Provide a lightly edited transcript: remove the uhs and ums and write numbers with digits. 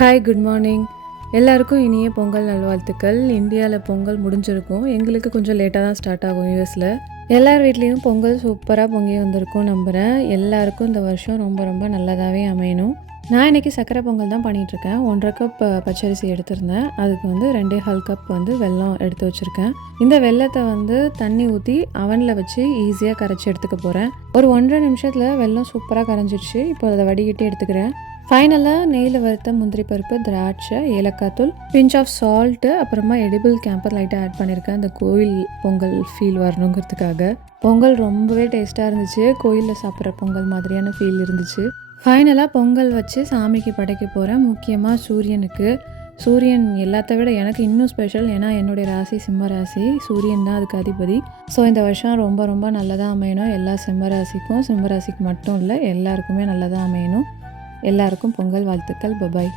Hi, good morning. எல்லாருக்கும் இனிய பொங்கல் நல்வாழ்த்துக்கள். இந்தியாவில் பொங்கல் முடிஞ்சிருக்கும். எங்களுக்கு கொஞ்சம் லேட்டாக தான் ஸ்டார்ட் ஆகும் யூஎஸில். எல்லார் வீட்லேயும் பொங்கல் சூப்பராக பொங்கி வந்திருக்கும் நம்புகிறேன். எல்லாருக்கும் இந்த வருஷம் ரொம்ப ரொம்ப நல்லதாகவே அமையணும். நான் இன்றைக்கி சக்கரை பொங்கல் தான் பண்ணிகிட்ருக்கேன். 1.5 கப் பச்சரிசி எடுத்திருந்தேன். அதுக்கு 2.25 கப் வெல்லம் எடுத்து வச்சுருக்கேன். இந்த வெல்லத்தை தண்ணி ஊற்றி அவனில் வச்சு ஈஸியாக கரைச்சி எடுத்துக்க போகிறேன். ஒரு 1.5 நிமிஷத்தில் வெல்லம் சூப்பராக கரைஞ்சிடுச்சு. இப்போ அதை வடிகட்டி எடுத்துக்கிறேன். ஃபைனலாக நெய்யில் வறுத்த முந்திரி பருப்பு, திராட்சை, ஏலக்காய் தூள், பிஞ்ச் ஆஃப் சால்ட்டு, அப்புறமா எடிபிள் கேம்பர் லைட்டாக ஆட் பண்ணியிருக்கேன். அந்த கோயில் பொங்கல் ஃபீல் வரணுங்கிறதுக்காக. பொங்கல் ரொம்பவே டேஸ்ட்டாக இருந்துச்சு. கோயிலில் சாப்பிட்ற பொங்கல் மாதிரியான ஃபீல் இருந்துச்சு. ஃபைனலாக பொங்கல் வச்சு சாமிக்கு படைக்க போகிறேன். முக்கியமாக சூரியனுக்கு. சூரியன் எல்லாத்த விட எனக்கு இன்னும் ஸ்பெஷல். ஏன்னா என்னுடைய ராசி சிம்ம ராசி. சூரியன் தான் அதுக்கு அதிபதி. ஸோ இந்த வருஷம் ரொம்ப ரொம்ப நல்லதாக அமையணும். எல்லா சிம்ம ராசிக்கு மட்டும் இல்லை, எல்லாருக்குமே நல்லதாக அமையணும். எல்லாருக்கும் பொங்கல் வாழ்த்துக்கள். பபாய்.